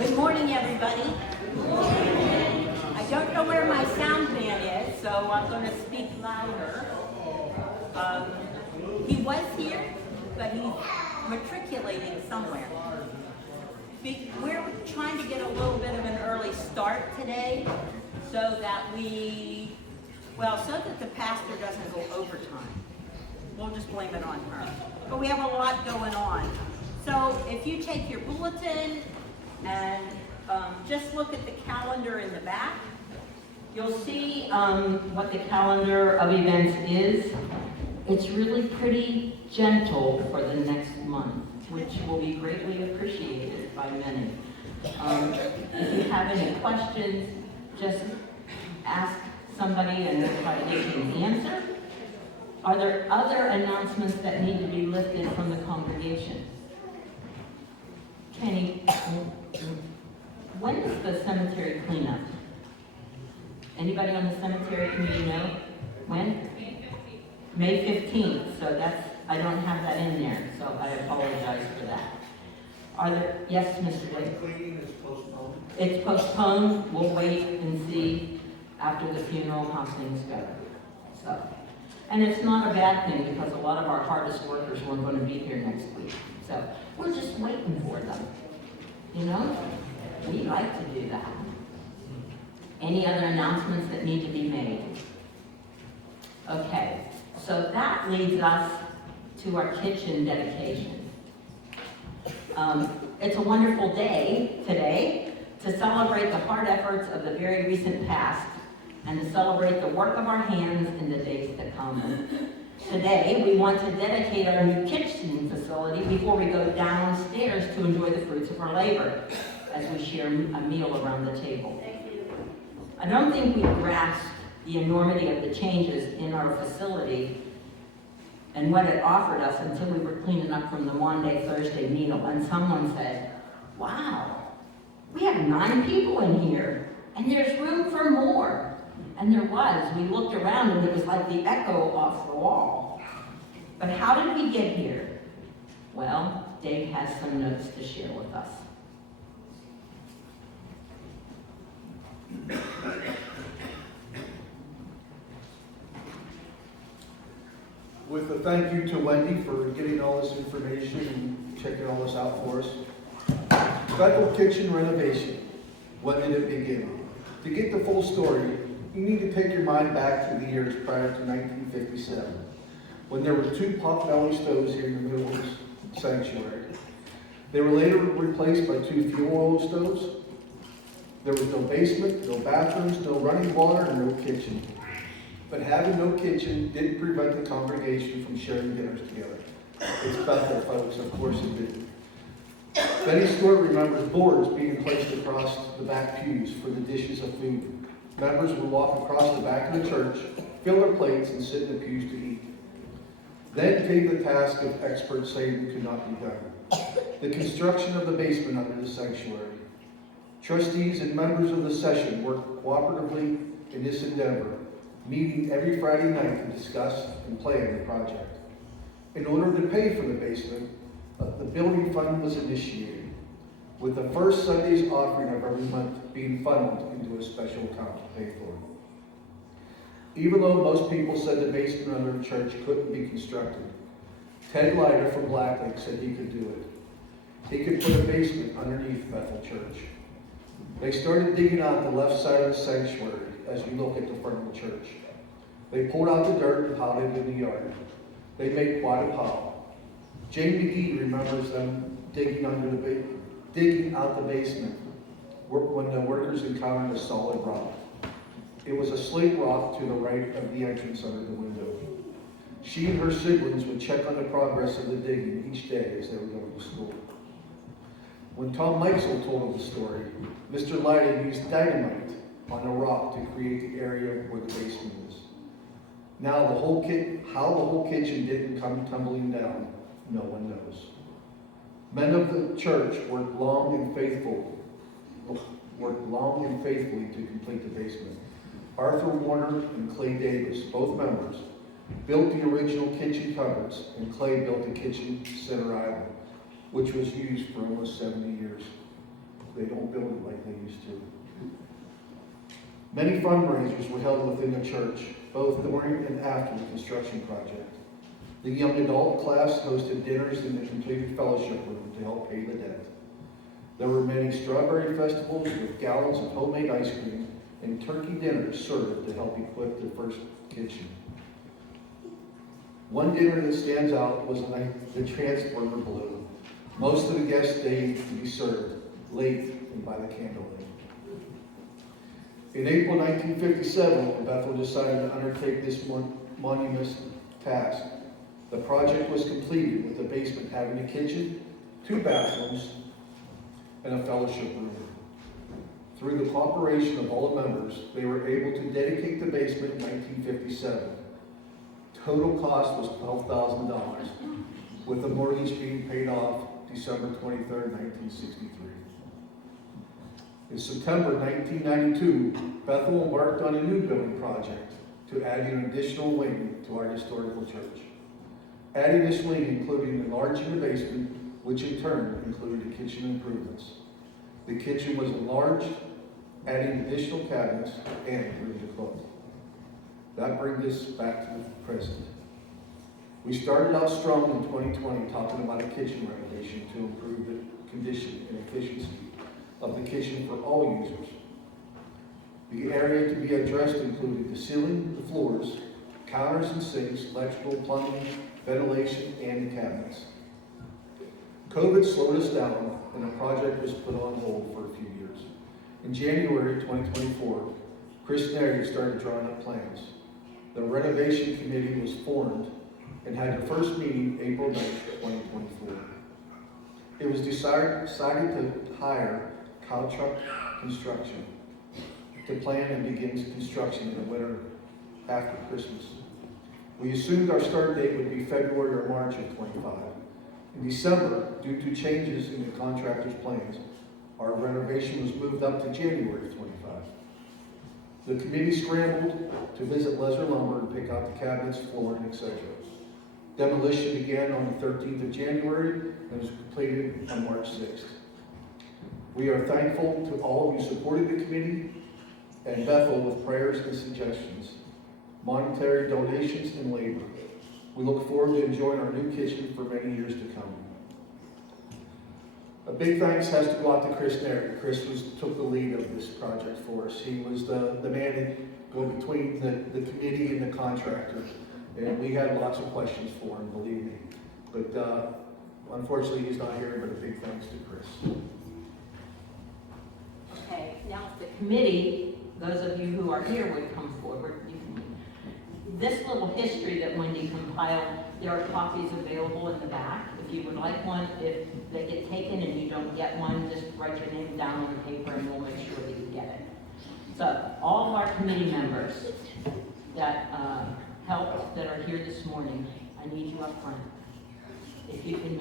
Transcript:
Good morning, everybody. I don't know where my sound man is, so I'm going to speak louder. He was here, but he's matriculating somewhere. We're trying to get a little bit of an early start today so that so that the pastor doesn't go overtime. We'll just blame it on her. But we have a lot going on. So if you take your bulletin and just look at the calendar in the back, you'll see what the calendar of events is. It's really pretty gentle for the next month, which will be greatly appreciated by many. If you have any questions, just ask somebody and they'll try to give you an answer. Are there other announcements that need to be lifted from the congregation? Kenny, when is the cemetery cleanup? Anybody on the cemetery committee know? When? May 15th. So I don't have that in there, so I apologize for that. Are there, yes, Mr. Blake? Cleaning is postponed. It's postponed. We'll wait and see after the funeral how things go. So, and it's not a bad thing because a lot of our hardest workers weren't going to be here next week. So we're just waiting for them. You know, we like to do that. Any other announcements that need to be made? Okay, so that leads us to our kitchen dedication. It's a wonderful day today to celebrate the hard efforts of the very recent past and to celebrate the work of our hands in the days to come. Today, we want to dedicate our new kitchen facility before we go downstairs to enjoy the fruits of our labor as we share a meal around the table. I don't think we grasped the enormity of the changes in our facility and what it offered us until we were cleaning up from the Maundy Thursday meal, and someone said, "Wow, we have 9 people in here, and there's room for more." And there was. We looked around, and it was like the echo off the wall. But how did we get here? Well, Dave has some notes to share with us. With a thank you to Wendy for getting all this information and checking all this out for us. Bethel kitchen renovation. When did it begin? To get the full story, you need to take your mind back to the years prior to 1957, when there were 2 pot-belly stoves here in the middle of the sanctuary. They were later replaced by 2 fuel oil stoves. There was no basement, no bathrooms, no running water, and no kitchen. But having no kitchen didn't prevent the congregation from sharing dinners together. It's Bethel, folks, of course it did. Betty Stewart remembers boards being placed across the back pews for the dishes of food. Members would walk across the back of the church, fill their plates, and sit in the pews to eat. Then came the task of experts saying it could not be done. The construction of the basement under the sanctuary. Trustees and members of the session worked cooperatively in this endeavor, meeting every Friday night to discuss and plan the project. In order to pay for the basement, the building fund was initiated, with the first Sunday's offering of every month being funneled into a special account to pay for it. Even though most people said the basement under the church couldn't be constructed, Ted Leiter from Blacklake said he could do it. He could put a basement underneath Bethel Church. They started digging out the left side of the sanctuary as you look at the front of the church. They pulled out the dirt and piled it in the yard. They made quite a pile. Jane McGee remembers them digging out the basement when the workers encountered a solid rock. It was a slate rock to the right of the entrance under the window. She and her siblings would check on the progress of the digging each day as they were going to school. When Tom Meisel told the story, Mr. Leiter used dynamite on a rock to create the area where the basement is. Now how the whole kitchen didn't come tumbling down, no one knows. Men of the church worked long and faithfully to complete the basement. Arthur Warner and Clay Davis, both members, built the original kitchen cupboards, and Clay built the kitchen center island, which was used for almost 70 years. They don't build it like they used to. Many fundraisers were held within the church, both during and after the construction project. The young adult class hosted dinners in the completed fellowship room to help pay the debt. There were many strawberry festivals with gallons of homemade ice cream and turkey dinners served to help equip the first kitchen. One dinner that stands out was the Transformer Balloon. Most of the guests stayed to be served late and by the candlelight. In April 1957, Bethel decided to undertake this monumentous task. The project was completed with the basement having a kitchen, 2 bathrooms, and a fellowship room. Through the cooperation of all the members, they were able to dedicate the basement in 1957. Total cost was $12,000, with the mortgage being paid off December 23, 1963. In September 1992, Bethel embarked on a new building project to add an additional wing to our historical church. Adding this wing included enlarging the basement, which in turn included kitchen improvements. The kitchen was enlarged, adding additional cabinets and room to cook. That brings us back to the present. We started out strong in 2020 talking about a kitchen renovation to improve the condition and efficiency of the kitchen for all users. The area to be addressed included the ceiling, the floors, counters and sinks, electrical, plumbing, ventilation, and the cabinets. COVID slowed us down and the project was put on hold for a few years. In January 2024, Chris Neri started drawing up plans. The renovation committee was formed and had their first meeting April 9, 2024. It was decided to hire Caltruck Construction to plan and begin construction in the winter after Christmas. We assumed our start date would be February or March of 25. In December, due to changes in the contractor's plans, our renovation was moved up to January of 25. The committee scrambled to visit Lesser Lumber and pick out the cabinets, flooring, etc. Demolition began on the 13th of January and was completed on March 6th. We are thankful to all who supported the committee and Bethel with prayers and suggestions, monetary donations, and labor. We look forward to enjoying our new kitchen for many years to come. A big thanks has to go out to Chris Neri. Chris took the lead of this project for us. He was the man to go between the committee and the contractor. And we had lots of questions for him, believe me. But unfortunately, he's not here, but a big thanks to Chris. Okay, now if the committee, those of you who are here would come forward. This little history that Wendy compiled, there are copies available in the back. If you would like one, if they get taken and you don't get one, just write your name down on the paper and we'll make sure that you get it. So all of our committee members that helped, that are here this morning, I need you up front. If you can